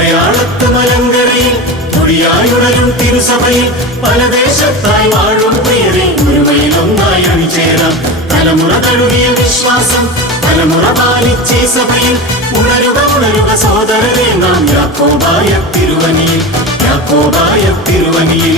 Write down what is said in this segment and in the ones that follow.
മലയാളത്ത് മലങ്കരയിൽ കൊടിയായുണരും തിരുസഭയിൽ പല ദേശത്തായി വാഴും പ്രിയരെ ഒരുമയിൽ ഒന്നായി അണിചേരാം. തലമുറ തഴുകിയ വിശ്വാസം തലമുറ പാലിച്ചേ സഭയിൽ ഉണരുക ഉണരുക സോദരരെ നാം യാക്കോബായ തിരുവനിയിൽ യാക്കോബായ തിരുവനിയിൽ.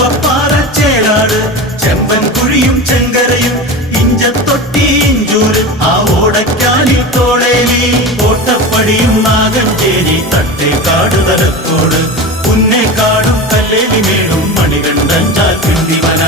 അരുവപ്പാറച്ചേരാട് ചെമ്പൻ കുഴിയും ചെങ്കരയും ഇഞ്ചത്തൊട്ടി ഇഞ്ചൂര് ആ ഓടക്കാലിൽ തോളേലി കോട്ടപ്പടിയും നാഗഞ്ചേരി തട്ടേക്കാട് തലത്തോട് പുന്നേക്കാടും കല്ലേലി മേടും മണികണ്ഠഞ്ചാൽ പിണ്ടിമന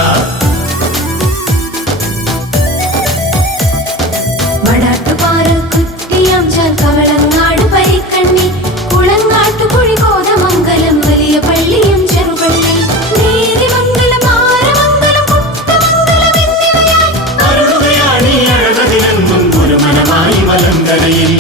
വടാട്ടുപാറ കുറ്റിയാംചാൽ കവളങ്ങാട് പരിക്കണ്ണി കുളങ്ങാട്ടുകുഴി കോതമംഗലം വലിയ പള്ളിയും ചെറുപള്ളി നീതിമംഗലം ആരമംഗലം കുട്ടമംഗലം എന്നിവയാൽ അരുളുകയാണീ അഴകതിലെന്നും ഗുരുമനമായി മലങ്കരയിൽ.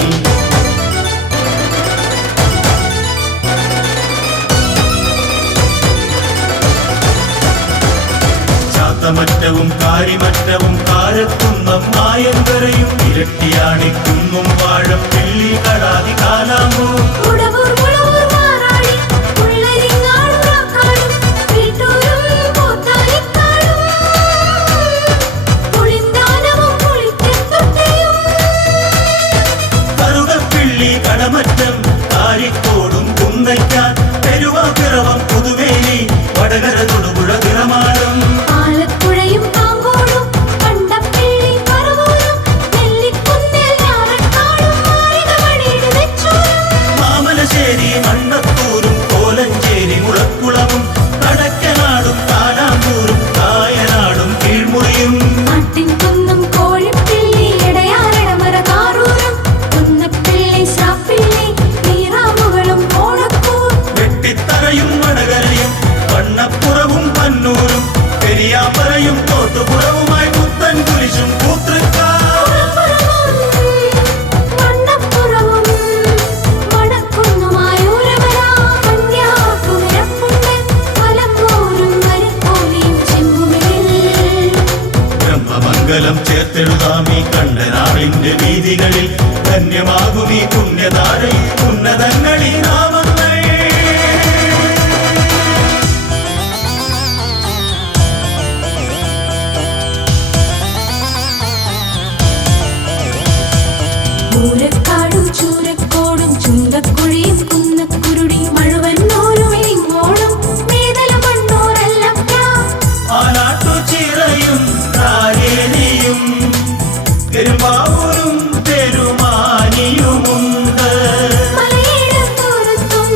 ചാത്തമറ്റവും കാരിമറ്റവും കാരക്കുന്നം മായങ്കരയും ഇരട്ടിയാണിക്കുന്നും വാഴപ്പിള്ളി കടാതി കാലാമോ ഉടവൂർ മുളവൂർ മാറാടി ഉള്ളരിങ്ങാട് കാക്കാടും വീട്ടൂരും പോത്താലിക്കാടും പുളിന്താനവും പുളിത്തെത്തൊട്ടിയും കറുകപ്പിള്ളി കടമറ്റം കാരിക്കോടും കുന്നയ്ക്കാൻ പെരുവാക്കിറവം പുതുവേലി വടകര തൊടുപുഴ തിറമാടം ആലപ്പുഴയും പാങ്കോടും കണ്ടപ്പിള്ളി പറവൂരും നെല്ലിക്കുന്നേൽ ഞാറക്കാടും മാറികമണിയുടെ വെച്ചൂരും മാമലശ്ശേരി മണ്ണത്തൂരും കോലഞ്ചേരി മുളക്കുളവും കടക്കനാടും കാലാമ്പൂരും കായനാടും കീഴ്മുറിയും നാട്ടിൻകുന്നും കോഴിപ്പിള്ളി ഇടയാറടമറ കാറൂരും കുന്നപ്പിള്ളി ശ്രാപ്പിള്ളി നീറാമുകളും ഓണക്കൂർ വെട്ടിത്തറയും വടകരയും വണ്ണപ്പുറവും പന്നൂരും പെരിയാമ്പറയും തോട്ടുപുറവുമായി പുത്തൻ കുരിശും മണ്ണപ്പുറവും വടക്കുന്നുമായൂരവര കന്യാകുമരപ്പുണ്ട് മലമ്പൂരും മരക്കോലിയും ചെമ്പുമിഴിൽ ബ്രഹ്മമംഗലം ചേർത്തെഴുതാമീ കണ്ടനാളിന്റെ വീതികളിൽ ധന്യമാകുമീ പുണ്യതാരയിൽ ഉന്നതങ്ങളീ നാമങ്ങൾ. പൂരക്കാടും ചൂരക്കോടും ചുണ്ടക്കുഴിയും കുന്നക്കുരുടിയും മഴുവന്നൂരും ഇങ്ങോടും മേതല മണ്ണൂരല്ലപ്പ ആനാട്ടുചിറയും കാരേലിയും പെരുമ്പാവൂരും പെരുമാനിയുമുണ്ട്. മലയിടത്തോരത്തും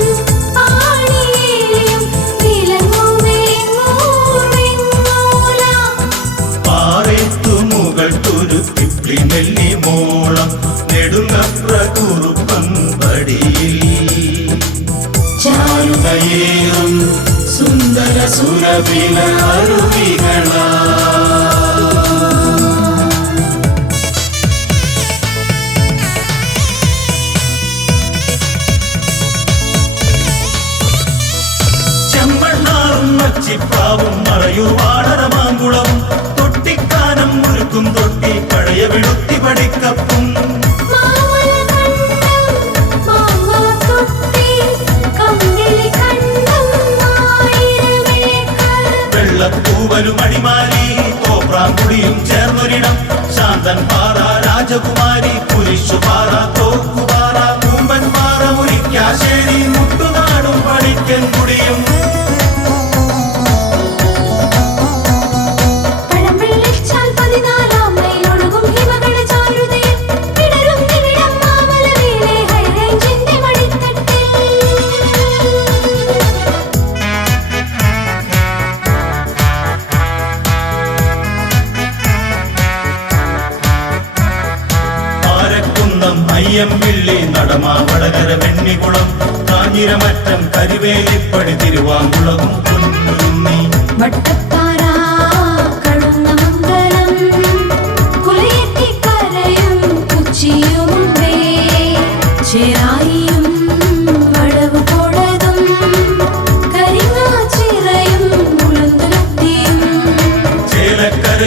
പാണിയേലിയും വിലങ്ങുവേങ്ങൂർവെങ്ങൂല പാറേത്തുമുകൾ തുരുത്തിപ്പിളി നെല്ലിമോളം നെടുങ്ങപ്ര കുറുപ്പൻ പടിയിൽ ചാരുതയേറും സുന്ദര സുരവില അരുവികളാ ചെമ്മണ്ണാറും മച്ചിപ്പാവും മറയൂർ വാടരമാങ്കുളവും തൊട്ടിക്കാനം മുറുക്കും തൊട്ടി പഴയ വെളുത്തി പടിക്കപ്പും മാമലകണ്ഠം മാങ്ങാത്തൊട്ടി കമ്പിളികണ്ഠം ആയിരമേക്കർ വെള്ളത്തൂവലും അടിമാലി തോപ്രാങ്കുടിയും ചേർന്നൊരിടം ശാന്തൻ പാറ രാജകുമാരി കുരിശുപാറ തോക്കുപാറ കൂമ്പൻ പാറ മുരിക്കാശ്ശേരി മുട്ടുനാടും പടിക്കൻ കുടിയും പഴംവെള്ളിച്ചാൽ 14 മൈലൊഴുകും ഹിമഗണ ചാരുതയിൽ വിടരും നിവിടം മാമലവേലെ ഹൈറേഞ്ചിന്റെ മടിത്തട്ടിൽ പാരക്കുന്നം അയ്യമ്പിള്ളി നടമാ വടകര വെണ്ണിക്കുളം കാഞ്ഞിരമറ്റം കരിവേലിപ്പടി തിരുവാങ്കുളവും കുന്നുരുന്നി വട്ടപ്പാറ കടുന്നമംഗലം കുലയത്തിക്കരയും കൊച്ചിയുമുണ്ടേ ചേരായിയും വടവുകോടതും കരിങ്ങാച്ചിറയും ഉളുന്തുരുത്തിയും ചേലക്കര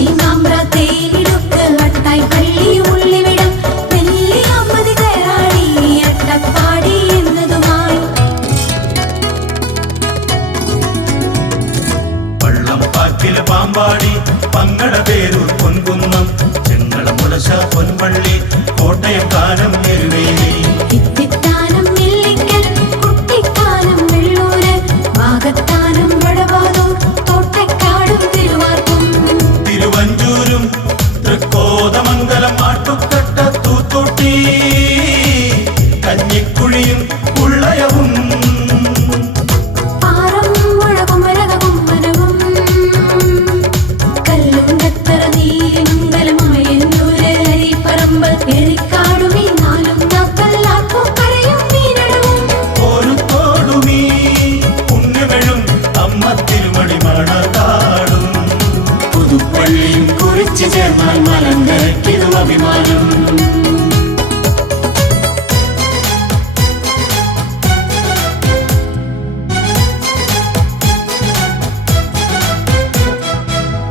ചീമാമ്പ്ര തേയിടുക്ക് അട്ടായി പള്ളി ഉള്ളിവിടം നെല്ലിയാമ്പതി കയറാടി അട്ടപ്പാടി എന്നതുമായി വള്ളം പാക്കില് പാമ്പാടി പങ്ങട പേരൂർ പൊൻകുന്നം ചെങ്ങള മുളശ പൊൻപള്ളി കോട്ടയം കാനം എരുവേലി ഇത്തിത്താനം നെല്ലിക്കൽ കുട്ടിക്കാനം വെള്ളൂര് വാകത്താനം വടവാതൂർ തോട്ടക്കാടും തിരുവാർപ്പും തിരുവഞ്ചൂരും തൃക്കോതമംഗലം ആട്ടുക്കട്ട തൂത്തോട്ടി കഞ്ഞിക്കുഴിയും ഉള്ളയവും പാറം മുഴവും മരകവും വനവും കല്ലുണ്ടത്തറ നീലിമംഗലമായെന്നൂര് അരിപ്പറമ്പ് എറിക്കാടും ഈ നാലും കല്ലാപ്പൂക്കരയും മീനടവും ഓരുത്തോടുമീ പുണ്യമെഴും അമ്മ തിരുമണി മണതാടും പുതുപ്പള്ളിയും കുറിച്ച് ചേർന്നാൽ മലങ്കരയ്ക്കിതും അഭിമാനം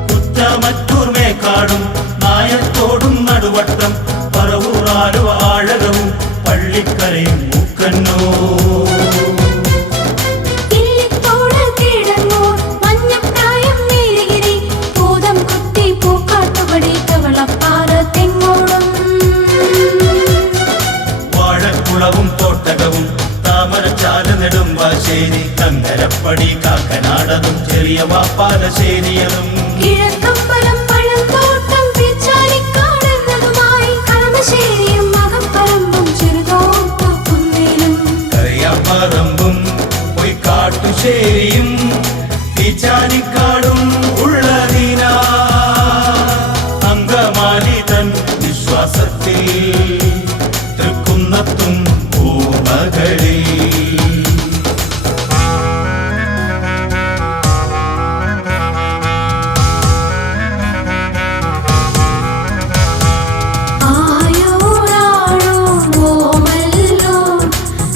കുറ്റാമറ്റൂർ മേക്കാടും നായത്തോടും നടുവട്ടം പറവൂറാലുവ ആഴകവും പള്ളിക്കരയും മൂക്കന്നോ ഇല്ലിത്തോട് കീഴന്നൂർ മഞ്ഞപ്രായം നീലഗിരി പൂതം കുത്തി പൂക്കാട്ടുപടി കവളപ്പാറ തെങ്ങോടും വാഴക്കുളവും തോട്ടകവും താമരച്ചാല നെടുമ്പാശ്ശേരി കങ്കരപ്പടി കാക്കനാടതും ചെറിയ വാപ്പാലശ്ശേരിയതും കിഴക്കമ്പലം പഴന്തോട്ടം പിച്ചാലിക്കാട് എന്നതുമായി കളമശ്ശേരിയും മകപ്പറമ്പും ചെറുതോട്ടുകുന്നേലും കറിയാപ്പറമ്പും പൊയ്ക്കാട്ടുശ്ശേരിയും തീച്ചാനിക്കാടും ഉള്ളതിന അങ്കമാലി തൻ വിശ്വാസത്തിൽ തൃക്കുന്നത്തും പൂമകളിൽ ആയൂരാണോ ഓമല്ലോ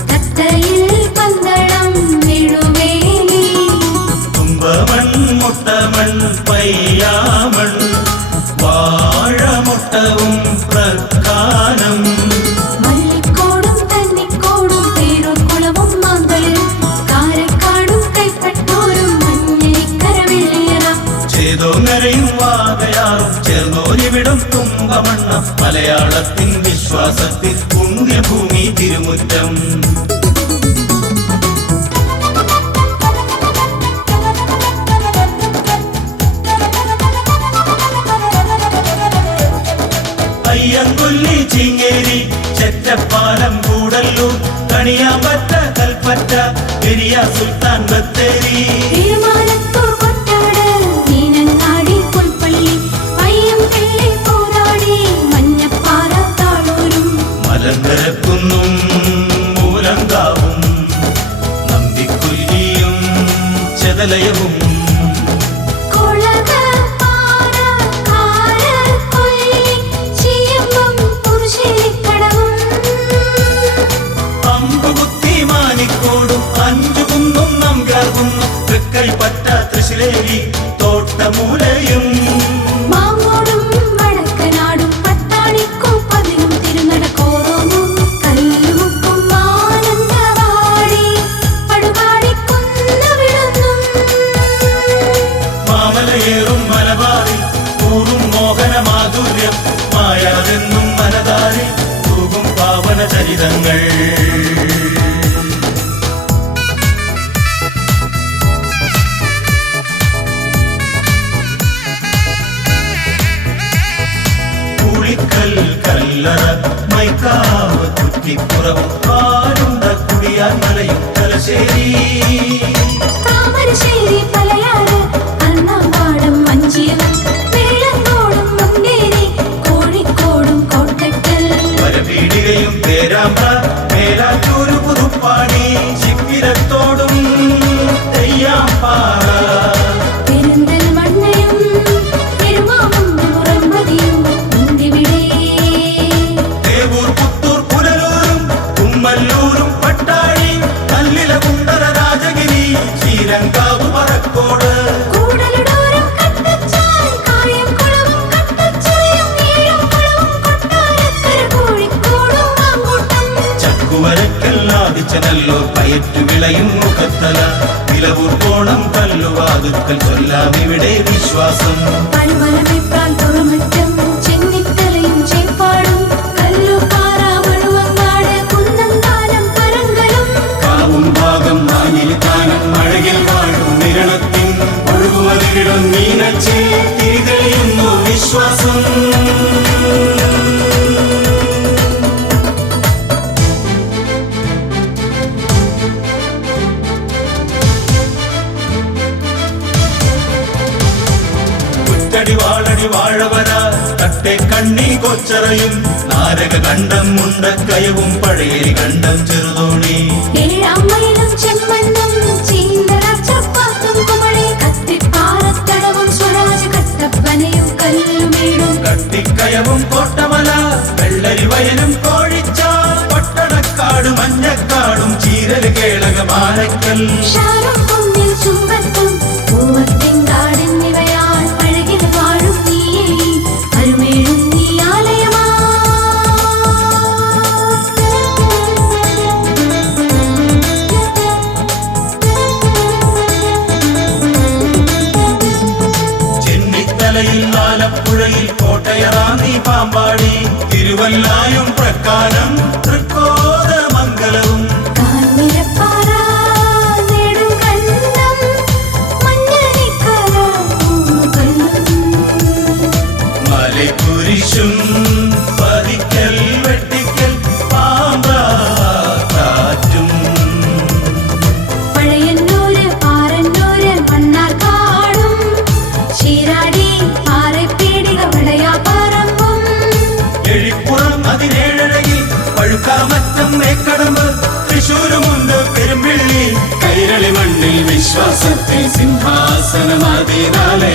തത്തയിൽ പന്തളം എഴുവേലി തുമ്പമൺ മുട്ടമൺ പയ്യാമൺ വാഴമുട്ടവും പ്രധാനം മല്ലിക്കോടും തന്നിക്കോടും പേരൂർക്കുളവും മാന്തളിൽ കാരക്കാടും കൈപ്പട്ടൂരും മഞ്ഞരിക്കര വെള്ളിയറ ചേതോങ്ങരയും വാകയാറും ചേർന്നോരിവിടം തുമ്പമണ്ണ മലയാളത്തിൻ വിശ്വാസത്തിൽ പുണ്യഭൂമി തിരുമുറ്റം അയ്യങ്കൊല്ലി ചിങ്ങേരി ചെറ്റപ്പാലം കൂടല്ലൂർ കണിയാമ്പറ്റ കൽപ്പറ്റ പെരിയ സുൽത്താൻ ബത്തേരി തിരുമാനത്തൂർ കൊട്ടാട് മീനങ്ങാടി പുൽപ്പള്ളി പയ്യംപിള്ളി പോരാടി മഞ്ഞപ്പാറ താളൂരും മലങ്കരക്കുന്നും മൂലങ്കാവും നമ്പിക്കുല്ലിയും ചെതലയവും കൊളകപ്പാറ കാരക്കൊല്ലി ചീയമ്പം പുരുശ്ശേരിക്കടവും അമ്പുകുത്തി മാനിക്കോടും അഞ്ചുകുന്നും നമ്പ്യാർകുന്നും തൃക്കൈപ്പറ്റ തൃശ്ശിലേരി തോട്ടമൂലയും മാങ്ങോടും വടക്കനാടും പട്ടാണിക്കും പതിനും തിരുനടക്കോറോന്നും കല്ലുമുക്കും മാനന്തവാടി പടുപാടിക്കുന്നവിടുന്നും മാമലയേറും മലബാറിൽ കൂറും മോഹന മാധുര്യം മായാതെന്നും മനതാരിൽ തൂകും പാവന ചരിതങ്ങൾ കൂളിക്കൽ കല്ലറ മൈക്കാവ് കുറ്റിപ്പുറവും പാലുണ്ട കുടിയാൻ മലയും തലശ്ശേരി താമരശ്ശേരി പലയാറ് അണ്ണാമ്പാടം മഞ്ചിയം വെള്ളങ്കോടും മുണ്ടേരി കോഴിക്കോടും കോട്ടക്കൽ വരപീടികയും പേരാമ്പ്ര മേലാറ്റൂര് പുതുപ്പാടി ചിക്കിരത്തോടും തെയ്യാമ്പാറ പെരിന്തൽമണ്ണയും പെരുമാവും പുറമ്പതിയും ഉണ്ടിവിടെ തേവൂർ പുത്തൂർ പുനലൂരും കുമ്മല്ലൂരും പട്ടാഴി കല്ലില കുണ്ടറ ചിലവൂർ കോണം കല്ലുവാതുക്കൽ ചൊല്ലാമിവിടെ വിശ്വാസം. പഴുമലമെപ്രാൻ തുറമുറ്റം ചെന്നിത്തലയും ചേപ്പാടും കല്ലുപാറ മഴുവങ്ങാട് കുന്നന്താനം പരങ്കലും കാവും ഭാഗം മാഞ്ഞിലിത്താനം മഴകിൽ വാഴും നിരണത്തിൻ ഒഴുകുമതിരിടും മീനച്ചേ തിരിതെളിയുന്നു വിശ്വാസം. വാളടി വാഴവര തട്ടെ കണ്ണി കൊച്ചറയും നാരക കണ്ടം മുണ്ടക്കയവും പഴയ കണ്ടം ചെറുതോണി ഏഴാം മൈലും ചെമ്മണ്ണും ചീന്തളച്ചപ്പാത്തും കുമളി കത്തിപ്പാറത്തടവും സ്വരാജ കട്ടപ്പനയും കല്ലുമേടും കട്ടിക്കയവും കോട്ടമല വെള്ളരി വയലും കോഴിച്ചാൽ പട്ടണക്കാട് മഞ്ഞക്കാടും ചീരൽ കേളക മാനക്കൽ ഷാറും കുന്നിൽ ചുമ്പത്തും പൂവത്തിൻകാടെന്നിവയാൽ അഴകിൽ വാഴും നീയേ അരുമേഴും നീ ആലയമാ. ചെന്നിത്തലയിൽ ആലപ്പുഴയിൽ കോട്ടയറാന്നി പാമ്പാടി തിരുവല്ലായും പ്രക്കാനം തൃക്കോതമംഗലവും കാഞ്ഞിരപ്പാറ നെടുങ്കണ്ടം മഞ്ഞണിക്കര പൂങ്കല്ലും മലക്കുരിശും പതിക്കൽ വെട്ടിക്കൽ പാമ്പാറ്റും പഴയന്നൂര് പാറന്നൂര് മണ്ണാർക്കാടും ശീരാടി പാറപ്പേടിക വളയാപ്പറമ്പും എഴിപ്പുറം 17 പഴുക്കാമറ്റം മേക്കടമ്പ് തൃശൂരുമുണ്ട് പെരുമ്പിള്ളി കൈരളി മണ്ണിൽ വിശ്വാസത്തിൽ സിംഹാസനമാതീനാലയ